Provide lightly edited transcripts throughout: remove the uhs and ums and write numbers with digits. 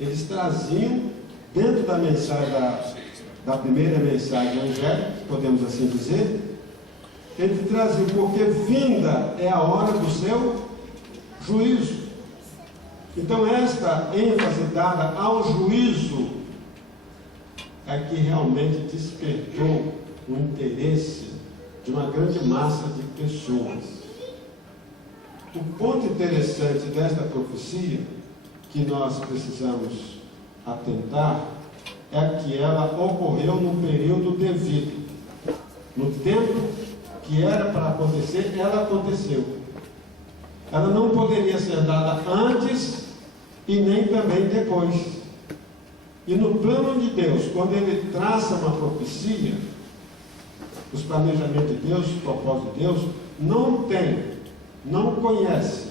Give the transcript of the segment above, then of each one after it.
eles traziam, dentro da mensagem, da primeira mensagem evangélica, podemos assim dizer, eles traziam, porque vinda é a hora do seu juízo. Então esta ênfase dada ao juízo é que realmente despertou o interesse de uma grande massa de pessoas. O ponto interessante desta profecia que nós precisamos atentar é que ela ocorreu no período devido. No tempo que era para acontecer, ela aconteceu. Ela não poderia ser dada antes e nem também depois. E no plano de Deus, quando Ele traça uma profecia, os planejamentos de Deus, os propósitos de Deus, não conhece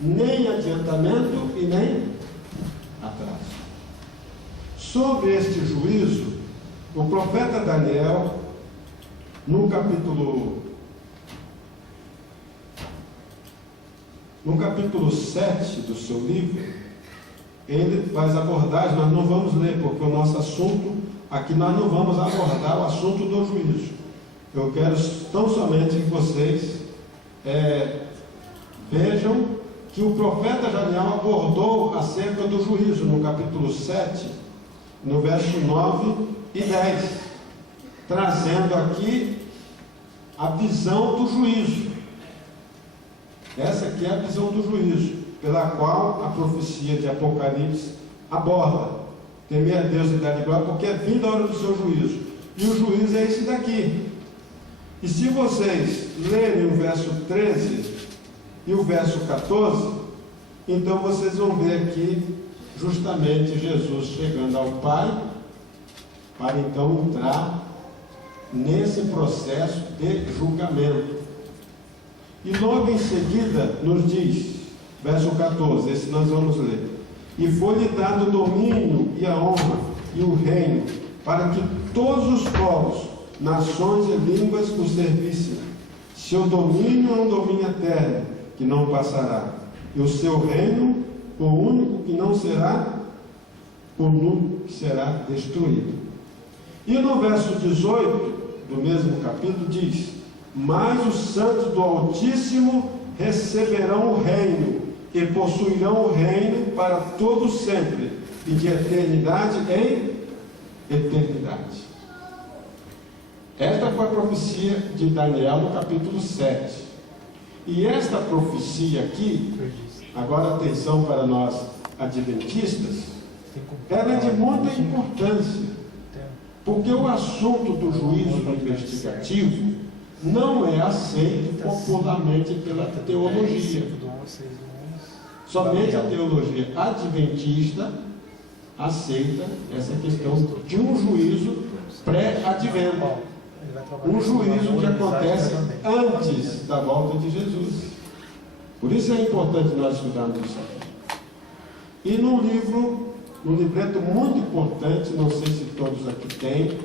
nem adiantamento e nem atraso. Sobre este juízo, o profeta Daniel, no capítulo 7 do seu livro, ele faz abordagem. Nós não vamos ler, porque o nosso assunto aqui, nós não vamos abordar o assunto do juízo. Eu quero tão somente que vocês vejam que o profeta Daniel abordou acerca do juízo, no capítulo 7, no verso 9 e 10, trazendo aqui a visão do juízo. Essa aqui é a visão do juízo, pela qual a profecia de Apocalipse aborda. Temer a Deus e dar-lhe glória, porque é vinda a hora do seu juízo. E o juízo é esse daqui. E se vocês lerem o verso 13 e o verso 14, então vocês vão ver aqui justamente Jesus chegando ao Pai, para então entrar nesse processo de julgamento. E logo em seguida nos diz, verso 14, esse nós vamos ler: e foi-lhe dado o domínio e a honra e o reino, para que todos os povos, nações e línguas o servissem. Seu domínio é um domínio eterno, que não passará, e o seu reino, o único que não será, o nunca será destruído. E no verso 18 do mesmo capítulo diz: mas os santos do Altíssimo receberão o reino, e possuirão o reino para todo sempre, e de eternidade em eternidade. Esta foi a profecia de Daniel no capítulo 7. E esta profecia aqui, agora atenção para nós adventistas, ela é de muita importância, porque o assunto do juízo investigativo não é aceito popularmente pela teologia. Somente a teologia adventista aceita essa questão de um juízo pré-advento, um juízo que acontece antes da volta de Jesus. Por isso é importante nós estudarmos isso aqui. E num livreto muito importante, não sei se todos aqui têm,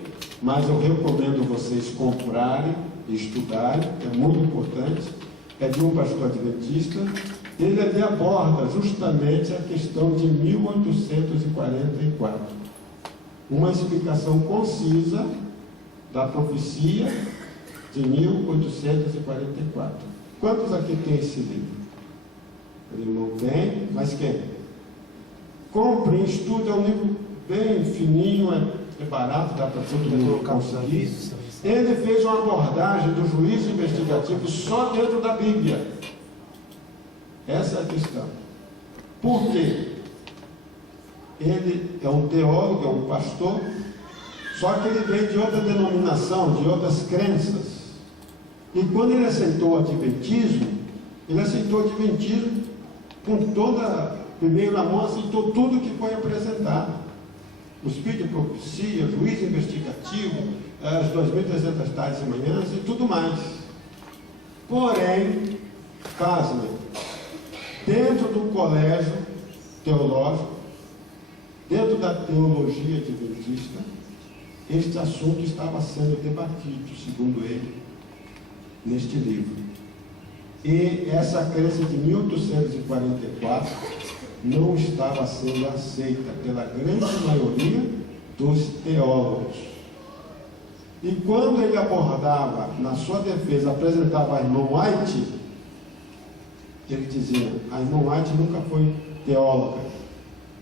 mas eu recomendo vocês comprarem e estudarem, é muito importante, é de um pastor adventista. Ele ali aborda justamente a questão de 1844, uma explicação concisa da profecia de 1844. Quantos aqui tem esse livro? Ele não tem, mas quem? Compre, estude, é um livro bem fininho, é barato, dá para todo mundo conseguir. Ele fez uma abordagem do juízo investigativo só dentro da Bíblia. Essa é a questão. Por quê? Ele é um teólogo, é um pastor, só que ele veio de outra denominação, de outras crenças. E quando ele aceitou o adventismo, com toda, primeiro na mão, aceitou tudo que foi apresentado. O espírito de profecia, juízo investigativo, as 2.300 tardes e manhãs e tudo mais. Porém, pasmem, dentro do colégio teológico, dentro da teologia adventista, este assunto estava sendo debatido, segundo ele, neste livro. E essa crença de 1844 não estava sendo aceita pela grande maioria dos teólogos. E quando ele abordava, na sua defesa, apresentava a irmã White, ele dizia: a irmã White nunca foi teóloga,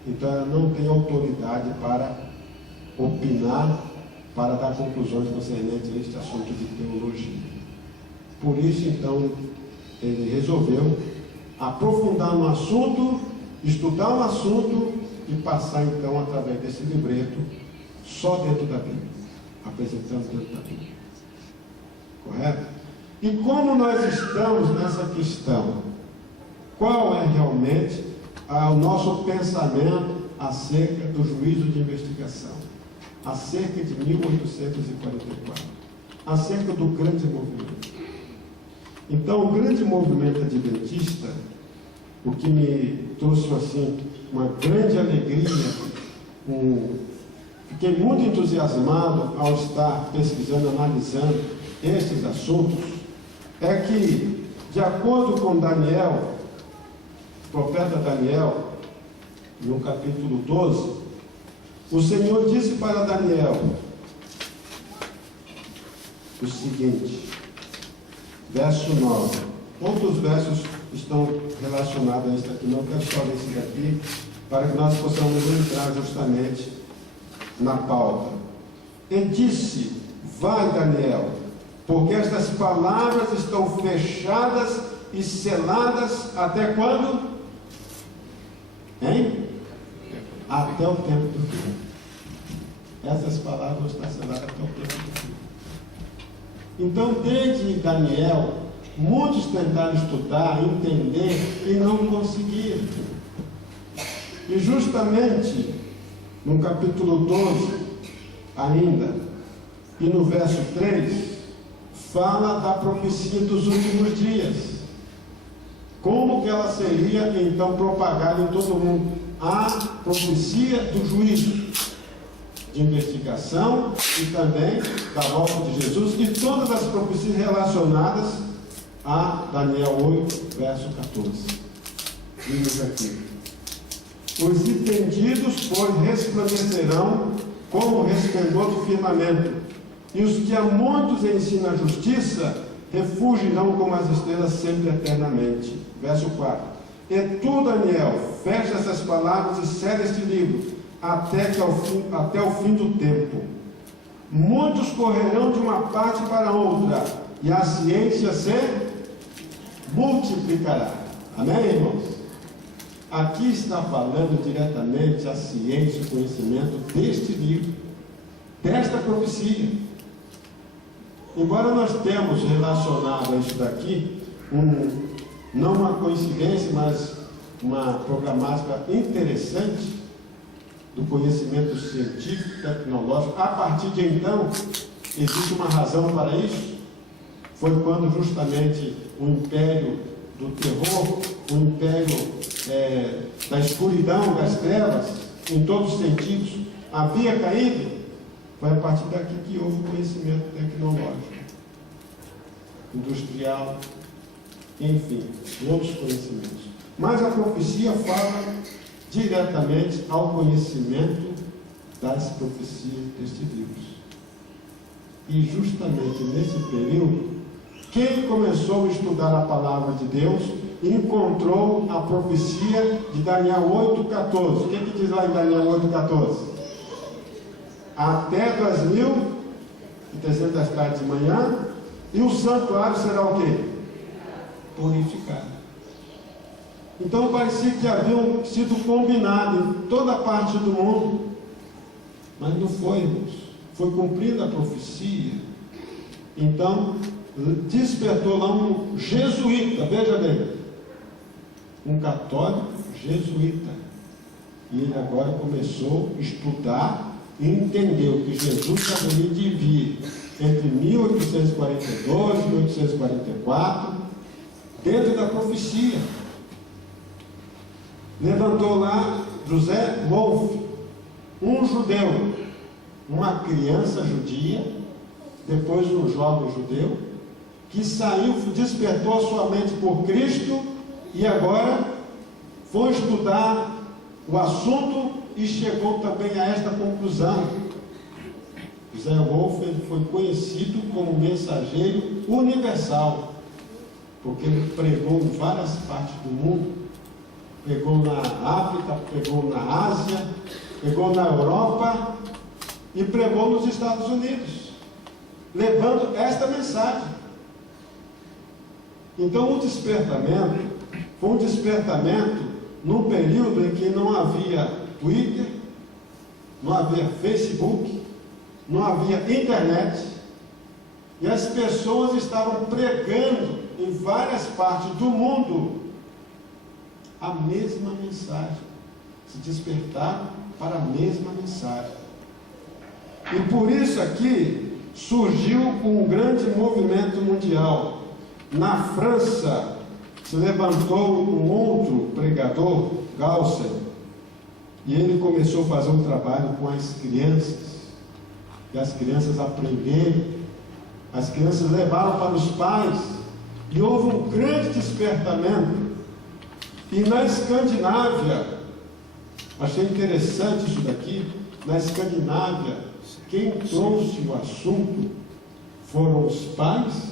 então ela não tem autoridade para opinar, para dar conclusões concernentes a este assunto de teologia. Por isso, então, ele resolveu aprofundar no assunto, estudar o assunto e passar, então, através desse livreto, só dentro da Bíblia, apresentando dentro da Bíblia. Correto? E como nós estamos nessa questão? Qual é realmente o nosso pensamento acerca do juízo de investigação? Acerca de 1844, acerca do grande movimento. Então, o grande movimento adventista, o que me trouxe assim uma grande alegria, fiquei muito entusiasmado ao estar pesquisando, analisando esses assuntos, é que, de acordo com Daniel, o profeta Daniel, no capítulo 12, o Senhor disse para Daniel o seguinte, verso 9. Outros versos estão relacionados a isso aqui, não quero só ler esse daqui, para que nós possamos entrar justamente na pauta. Ele disse: vai, Daniel, porque estas palavras estão fechadas e seladas até quando? Hein? Até o tempo do fim. Essas palavras estão seladas até o tempo do fim. Então, desde Daniel, muitos tentaram estudar, entender e não conseguiram. E justamente no capítulo 12, ainda, e no verso 3, fala da profecia dos últimos dias. Como que ela seria então propagada em todo o mundo? A profecia do juízo, de investigação e também da volta de Jesus, e todas as profecias relacionadas a Daniel 8, verso 14. Vimos aqui: os entendidos, pois, resplandecerão como o resplendor do firmamento, e os que a muitos ensinam a justiça refugirão como as estrelas sempre eternamente. Verso 4: e tu, Daniel, fecha essas palavras e sela este livro até o fim do tempo. Muitos correrão de uma parte para outra, e a ciência se multiplicará. Amém, irmãos? Aqui está falando diretamente a ciência, o conhecimento deste livro, desta profecia. Embora nós temos relacionado a isso daqui, não uma coincidência, mas uma programática interessante do conhecimento científico, tecnológico. A partir de então, existe uma razão para isso. Foi quando justamente o império do terror, o império da escuridão, das trevas, em todos os sentidos, havia caído. Foi a partir daqui que houve conhecimento tecnológico, industrial, enfim, outros conhecimentos. Mas a profecia fala diretamente ao conhecimento das profecias destes livros. E justamente nesse período, quem começou a estudar a palavra de Deus encontrou a profecia de Daniel 8,14. O que diz lá em Daniel 8,14? Até 2300 tardes de manhã, e o santuário será o quê? Purificado. Então parecia que haviam sido combinados em toda parte do mundo, mas não foi, irmãos. Foi cumprida a profecia. Então despertou lá um jesuíta, veja bem, um católico jesuíta, e ele agora começou a estudar e entendeu que Jesus haveria de vir entre 1842 e 1844, dentro da profecia. Levantou lá José Wolff, um judeu, uma criança judia, depois um jovem judeu, que saiu, despertou a sua mente por Cristo, e agora foi estudar o assunto e chegou também a esta conclusão. José Wolff foi conhecido como mensageiro universal, porque ele pregou em várias partes do mundo. Pregou na África, pregou na Ásia, pregou na Europa e pregou nos Estados Unidos, levando esta mensagem. Então o despertamento foi um despertamento num período em que não havia Twitter, não havia Facebook, não havia internet, e as pessoas estavam pregando em várias partes do mundo a mesma mensagem, se despertaram para a mesma mensagem. E por isso aqui surgiu um grande movimento mundial. Na França se levantou um outro pregador, Galsen, e ele começou a fazer um trabalho com as crianças, e as crianças aprenderam, as crianças levaram para os pais, e houve um grande despertamento. E na Escandinávia, achei interessante isso daqui, na Escandinávia, quem trouxe o assunto foram os pais,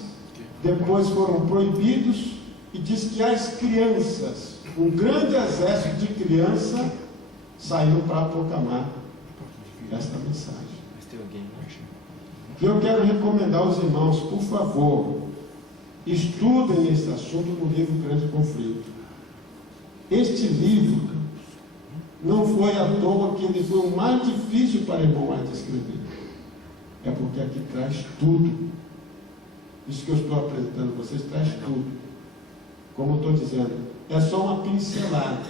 depois foram proibidos, e diz que as crianças, um grande exército de crianças, saiu para proclamar esta mensagem. Eu quero recomendar aos irmãos, por favor, estudem esse assunto no livro Grande Conflito. Este livro não foi à toa que ele foi o mais difícil para irmão White escrever. É porque aqui traz tudo. Isso que eu estou apresentando a vocês traz tudo. Como eu estou dizendo, é só uma pincelada.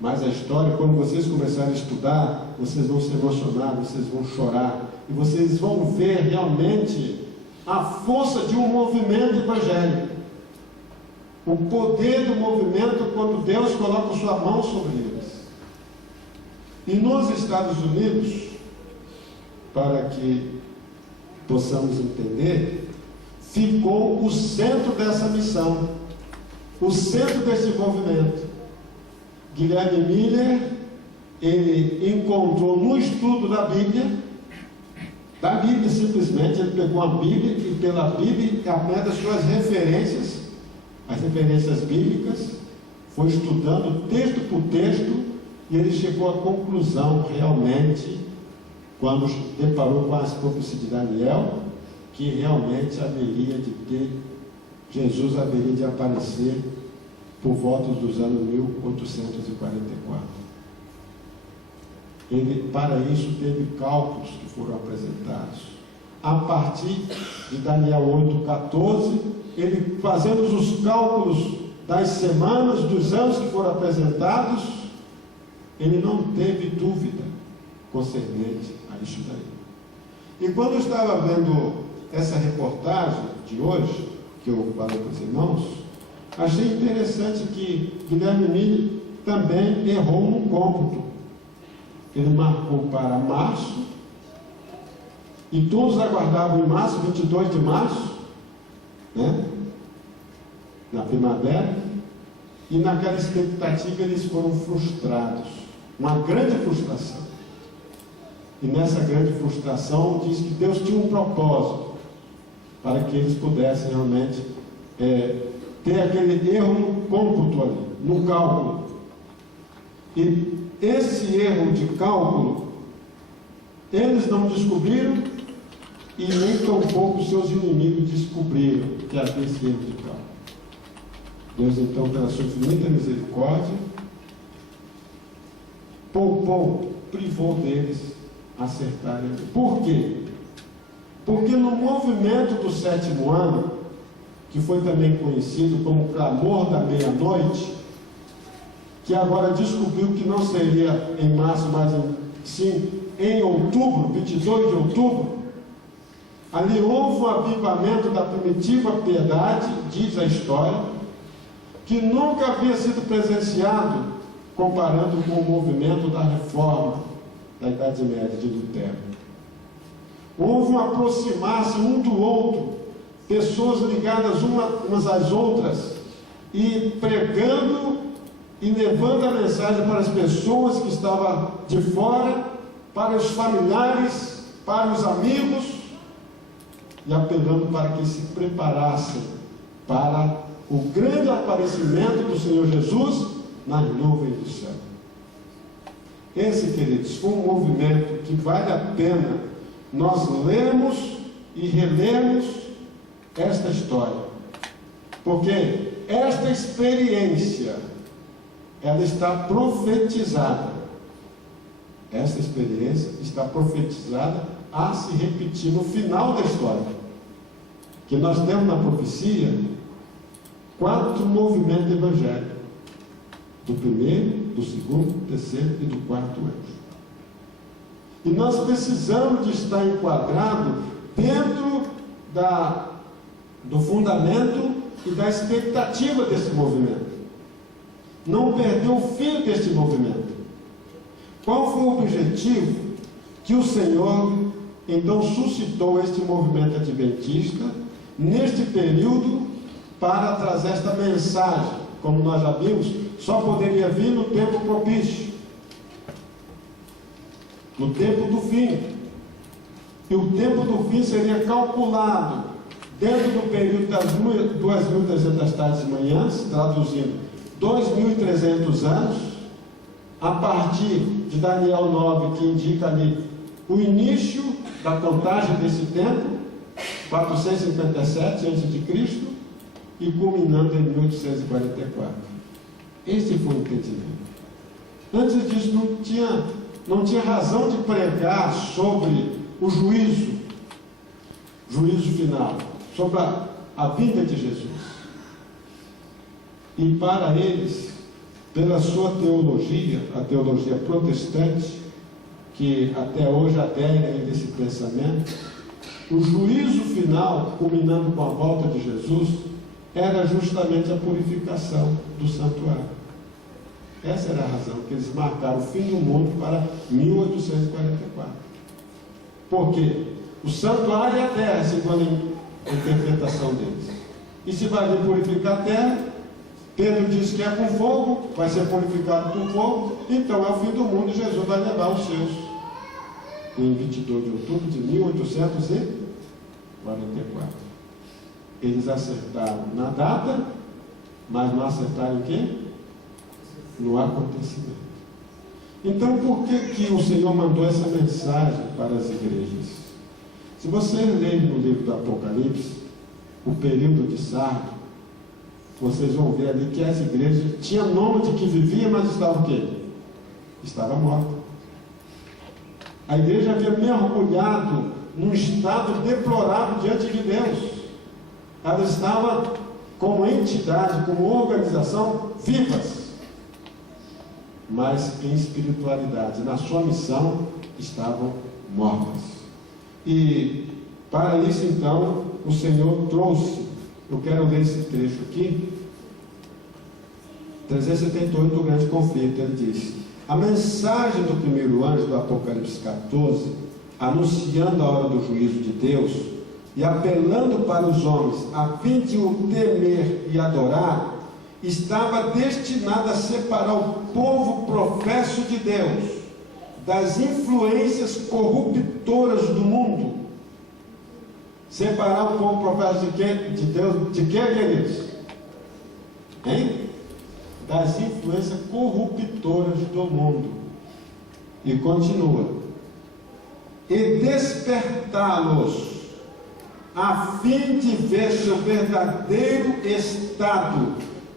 Mas a história, quando vocês começarem a estudar, vocês vão se emocionar, vocês vão chorar, e vocês vão ver realmente a força de um movimento evangélico. O poder do movimento quando Deus coloca sua mão sobre eles. E nos Estados Unidos, para que possamos entender, ficou o centro dessa missão, o centro desse movimento. Guilherme Miller, ele encontrou no estudo da Bíblia simplesmente, ele pegou a Bíblia e pela Bíblia, através das suas referências, as referências bíblicas, foi estudando texto por texto, e ele chegou à conclusão realmente, quando deparou com as profecias de Daniel, que realmente haveria de ter, Jesus haveria de aparecer por volta dos anos 1844. Ele, para isso, teve cálculos que foram apresentados. A partir de Daniel 8,14, ele fazendo os cálculos das semanas, dos anos que foram apresentados, ele não teve dúvida concernente a isso daí. E quando eu estava vendo essa reportagem de hoje, que eu falei para os irmãos, achei interessante que Guilherme Miller também errou no cômputo. Ele marcou para março, e todos aguardavam em março, 22 de março, né? Na primavera, e naquela expectativa eles foram frustrados, uma grande frustração. E nessa grande frustração diz que Deus tinha um propósito para que eles pudessem realmente ter aquele erro no cômputo ali, no cálculo. E esse erro de cálculo eles não descobriram, e nem tampouco seus inimigos descobriram que havia esse erro de cálculo. Deus, então, pela sua infinita misericórdia, poupou, privou deles acertarem. Por quê? Porque no movimento do 7º ano, que foi também conhecido como clamor da meia-noite, que agora descobriu que não seria em março, mas sim em outubro, 22 de outubro, ali houve um avivamento da primitiva piedade, diz a história, que nunca havia sido presenciado, comparando com o movimento da reforma da Idade Média de Lutero. Houve um aproximar-se um do outro, pessoas ligadas umas às outras, e pregando e levando a mensagem para as pessoas que estavam de fora, para os familiares, para os amigos, e apelando para que se preparassem para o grande aparecimento do Senhor Jesus nas nuvens do céu. Esse, queridos, foi um movimento que vale a pena nós lermos e relemos esta história, porque esta experiência, ela está profetizada. Esta experiência está profetizada a se repetir no final da história. Que nós temos na profecia 4 movimentos evangélicos: do primeiro, do segundo, do terceiro e do quarto anjo. E nós precisamos de estar enquadrado dentro do fundamento e da expectativa desse movimento. Não perder o fio deste movimento. Qual foi o objetivo que o Senhor então suscitou este movimento adventista neste período para trazer esta mensagem? Como nós já vimos, só poderia vir no tempo propício, no tempo do fim. E o tempo do fim seria calculado dentro do período das 2.300 tardes e manhãs, traduzindo 2.300 anos, a partir de Daniel 9, que indica ali o início da contagem desse tempo, 457 a.C., e culminando em 1844. Esse foi o entendimento. Antes disso, não tinha razão de pregar sobre o juízo final, sobre a vinda de Jesus. E para eles, pela sua teologia, a teologia protestante, que até hoje adere desse pensamento, o juízo final, culminando com a volta de Jesus, era justamente a purificação do santuário. Essa era a razão que eles marcaram o fim do mundo para 1844. Por quê? O santuário é a terra, segundo a interpretação deles. E se vai vir purificar a terra, Pedro diz que é com fogo, vai ser purificado com fogo, então é o fim do mundo e Jesus vai levar os seus. Em 22 de outubro de 1844. Eles acertaram na data, mas não acertaram em quê? No acontecimento. Então, por que o Senhor mandou essa mensagem para as igrejas? Se você ler no livro do Apocalipse, o período de Sardo, vocês vão ver ali que as igrejas tinham nome de que vivia, mas estava o quê? Estava morta. A igreja havia mergulhado num estado deplorável diante de Deus. Ela estava como entidade, como organização, vivas, mas em espiritualidade, na sua missão, estavam mortas. E para isso, então, o Senhor trouxe, eu quero ler esse trecho aqui, 378 do grande conflito. Ele diz: a mensagem do primeiro anjo do Apocalipse 14, anunciando a hora do juízo de Deus e apelando para os homens a fim de o temer e adorar, estava destinada a separar o povo professo de Deus das influências corruptoras do mundo. Separar o povo professo de Deus, de quê, queridos? Hein? Das influências corruptoras do mundo. E continua: e despertá-los a fim de ver seu verdadeiro estado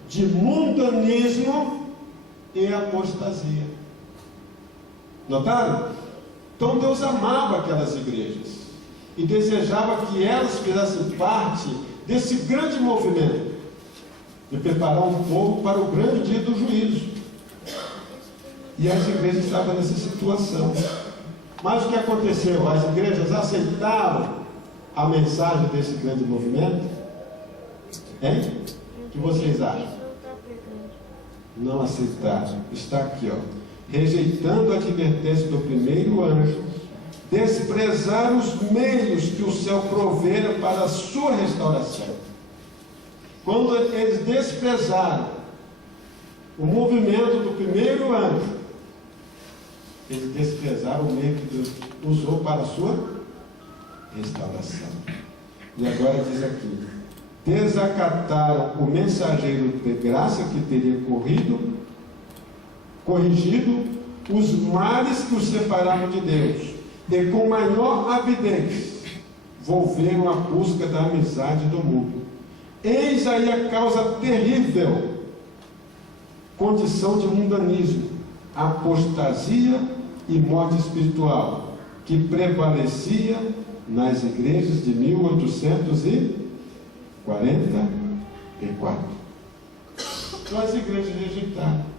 de mundanismo e apostasia. Notaram? Então Deus amava aquelas igrejas e desejava que elas fizessem parte desse grande movimento de preparar um povo para o grande dia do juízo. E as igrejas estavam nessa situação. Mas o que aconteceu? As igrejas aceitaram a mensagem desse grande movimento? Hein? O que vocês acham? Não aceitaram. Está aqui, ó. Rejeitando a advertência do primeiro anjo, desprezaram os meios que o céu provera para a sua restauração. Quando eles desprezaram o movimento do primeiro anjo, eles desprezaram o meio que Deus usou para a sua restauração. E agora diz aqui: desacataram o mensageiro de graça que teria corrigido os males que os separavam de Deus, e com maior avidez volveram à busca da amizade do mundo. Eis aí a causa terrível, condição de mundanismo, apostasia e morte espiritual, que prevalecia nas igrejas de 1844. Então as igrejas rejeitaram.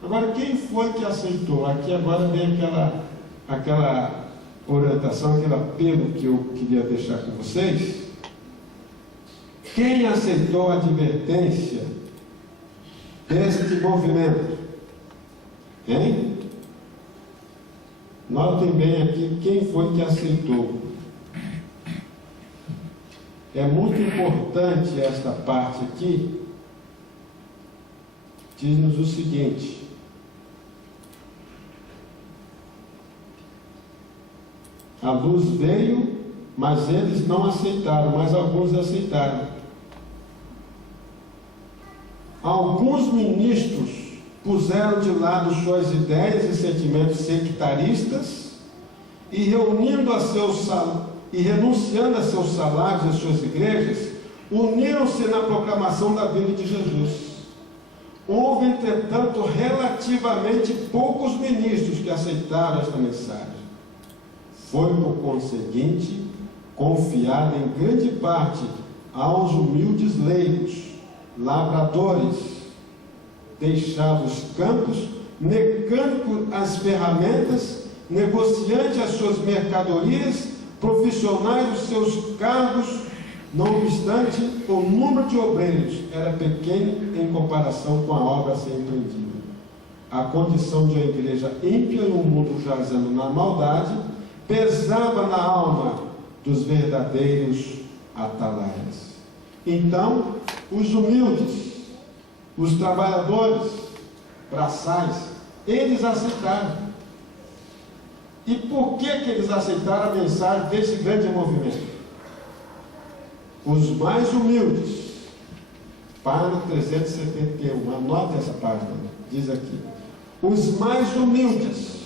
Agora, quem foi que aceitou? Aqui agora vem aquela orientação, aquele apelo que eu queria deixar com vocês. Quem aceitou a advertência deste movimento? Hein? Notem bem aqui quem foi que aceitou. É muito importante esta parte aqui. Diz-nos o seguinte: a luz veio, mas eles não aceitaram, mas alguns aceitaram. Alguns ministros puseram de lado suas ideias e sentimentos sectaristas e renunciando a seus salários e suas igrejas, uniram-se na proclamação da vinda de Jesus. Houve, entretanto, relativamente poucos ministros que aceitaram esta mensagem. Foi, por conseguinte, confiada em grande parte aos humildes leigos, lavradores, deixava os campos, mecânico as ferramentas, negociante as suas mercadorias, profissionais os seus cargos. Não obstante, o número de obreiros era pequeno em comparação com a obra a ser empreendida. A condição de uma igreja ímpia e um mundo jazendo na maldade pesava na alma dos verdadeiros atalaias. Então, os humildes, os trabalhadores braçais, eles aceitaram. E por que eles aceitaram a mensagem desse grande movimento? Os mais humildes, página 371, anote essa página, diz aqui: os mais humildes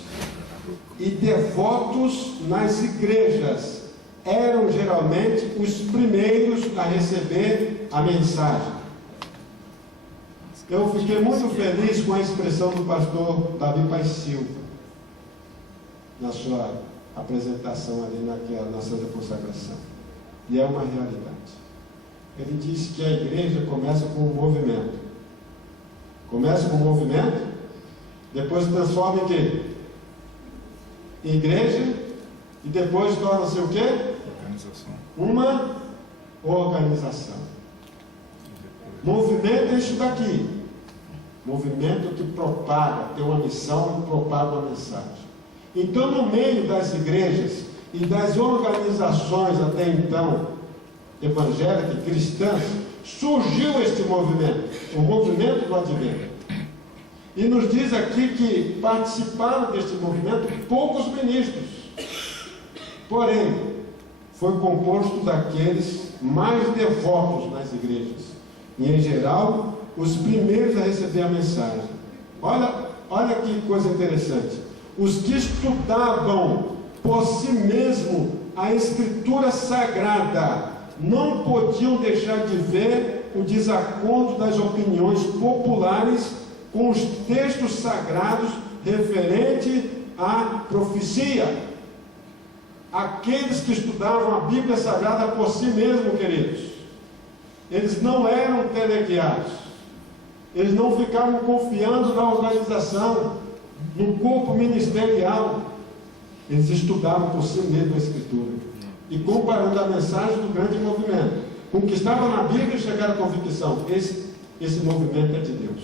e devotos nas igrejas eram geralmente os primeiros a receber a mensagem. Eu fiquei muito feliz com a expressão do pastor Davi Paes Silva na sua apresentação ali na Santa Consagração. E é uma realidade. Ele disse que a igreja começa com um movimento. Começa com um movimento, depois se transforma em quê? Em igreja, e depois torna-se o quê? Organização. Uma organização. Movimento é isso daqui. Movimento que propaga, tem uma missão e propaga uma mensagem. Então, no meio das igrejas e das organizações até então evangélicas e cristãs, surgiu este movimento, o movimento do Advento. E nos diz aqui que participaram deste movimento poucos ministros. Porém, foi composto daqueles mais devotos nas igrejas. E, em geral, os primeiros a receber a mensagem. Olha que coisa interessante. Os que estudavam por si mesmo a Escritura Sagrada não podiam deixar de ver o desacordo das opiniões populares com os textos sagrados referente à profecia. Aqueles que estudavam a Bíblia Sagrada por si mesmo, queridos, eles não eram teleguiados, eles não ficavam confiando na organização, no corpo ministerial. Eles estudavam por si mesmo a Escritura e, comparando a mensagem do grande movimento com o que estava na Bíblia, chegaram à convicção: esse movimento é de Deus,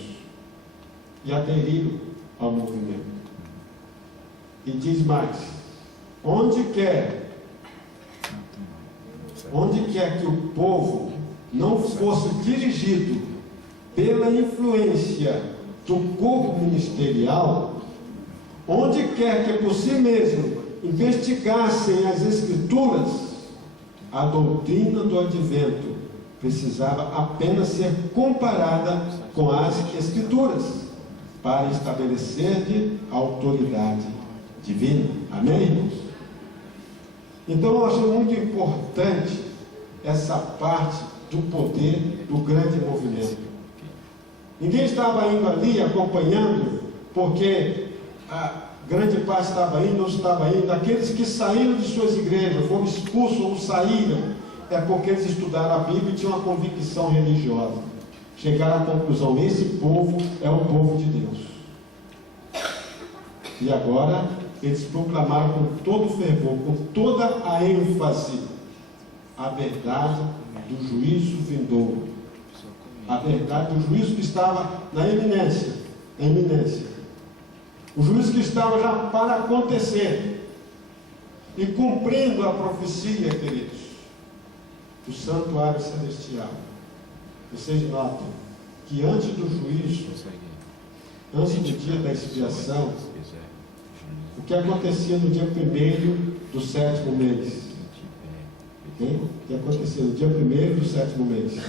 e aderiram ao movimento. E diz mais: onde quer que o povo não fosse dirigido pela influência do corpo ministerial, onde quer que por si mesmo investigassem as Escrituras, a doutrina do advento precisava apenas ser comparada com as Escrituras para estabelecer a autoridade divina. Amém, irmãos? Então eu acho muito importante essa parte do poder do grande movimento. Ninguém estava indo ali acompanhando porque a grande parte estava indo, não estava indo. Aqueles que saíram de suas igrejas, foram expulsos ou saíram, é porque eles estudaram a Bíblia e tinham uma convicção religiosa. Chegaram à conclusão: esse povo é o povo de Deus. E agora eles proclamaram com todo fervor, com toda a ênfase, a verdade do juízo vindouro, a verdade do juízo que estava na iminência, o juízo que estava já para acontecer, e cumprindo a profecia, queridos, do santuário celestial. Vocês notam que antes do juízo, antes do dia da expiação, o que acontecia no dia 1º do 7º mês? O que acontecia no dia 1º do 7º mês?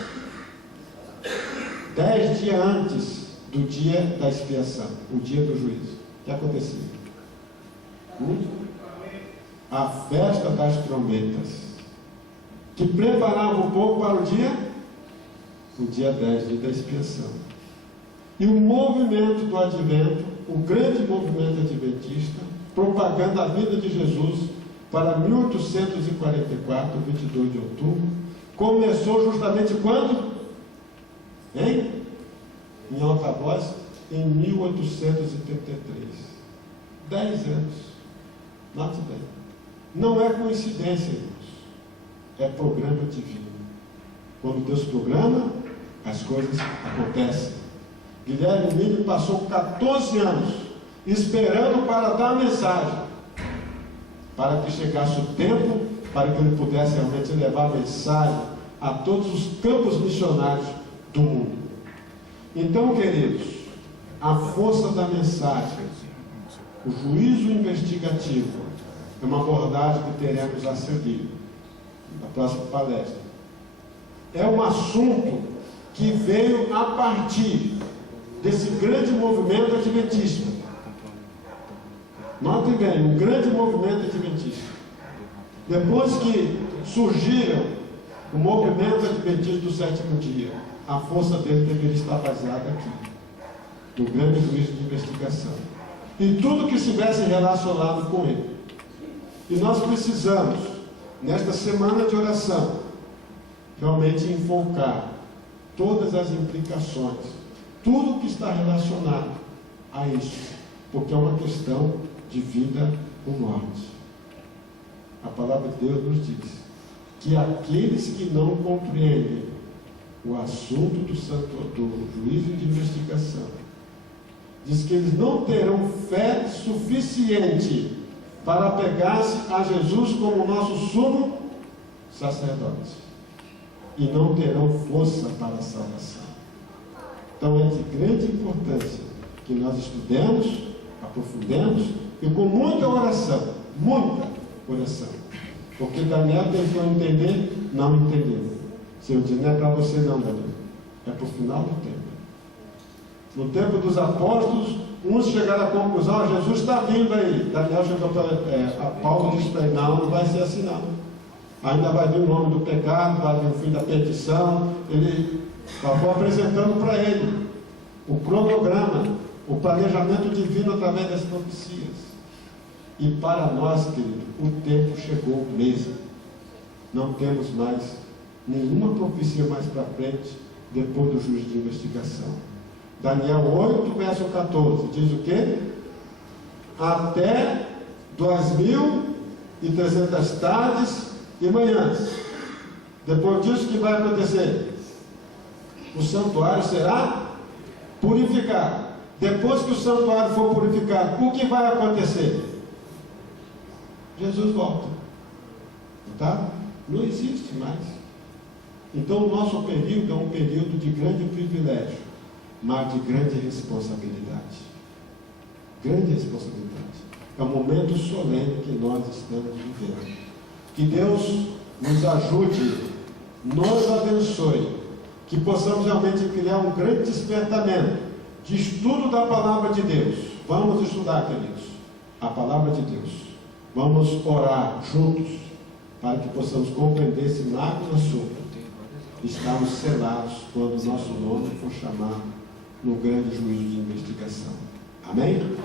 10 dias antes do dia da expiação, o dia do juízo. O que acontecia? A festa das trombetas, que preparava o povo para o dia 10, dia da expiação. E o movimento do advento, o grande movimento adventista, propagando a vida de Jesus para 1844, 22 de outubro, começou justamente quando? Em alta voz, em 1833. 10 anos. Note bem. Não é coincidência, irmãos. É programa divino. Quando Deus programa, as coisas acontecem. Guilherme Mille passou 14 anos esperando para dar a mensagem, para que chegasse o tempo, para que ele pudesse realmente levar a mensagem a todos os campos missionários do mundo. Então, queridos, a força da mensagem, o juízo investigativo, é uma abordagem que teremos a seguir na próxima palestra. É um assunto que veio a partir desse grande movimento adventista. Notem bem, um grande movimento adventista. Depois que surgiram o movimento adventista do 7º dia, a força dele deveria estar baseada aqui, no grande juízo de investigação, e tudo que estivesse relacionado com ele. E nós precisamos, nesta semana de oração, realmente enfocar todas as implicações, tudo que está relacionado a isso, porque é uma questão de vida ou morte. A palavra de Deus nos diz que aqueles que não compreendem o assunto do juízo de investigação, diz que eles não terão fé suficiente para apegar-se a Jesus como nosso sumo sacerdote, e não terão força para a salvação. Então é de grande importância que nós estudemos, aprofundemos e com muita oração, porque Daniel tentou entender, não entendeu. Senhor diz: não é para você não, Daniel, é para o final do tempo. No tempo dos apóstolos, uns chegaram à conclusão: Jesus está vindo aí. Daniel chegou para Paulo e disse para ele: não vai ser assim não. Ainda vai vir o nome do pecado, vai vir o fim da petição. Ele estava apresentando para ele o cronograma, o planejamento divino através das profecias. E para nós, querido, o tempo chegou mesmo. Não temos mais nenhuma profecia mais para frente, depois do juízo de investigação. Daniel 8, verso 14, diz o quê? Até 2300 tardes e manhãs. Depois disso, o que vai acontecer? O santuário será purificado. Depois que o santuário for purificado, o que vai acontecer? Jesus volta. Tá? Não existe mais. Então, o nosso período é um período de grande privilégio, mas de grande responsabilidade. Grande responsabilidade. É um momento solene que nós estamos vivendo. Que Deus nos ajude, nos abençoe, que possamos realmente criar um grande despertamento de estudo da palavra de Deus. Vamos estudar, queridos, a palavra de Deus. Vamos orar juntos para que possamos compreender esse magno assunto. Estamos selados quando o nosso nome for chamado no grande juízo de investigação. Amém?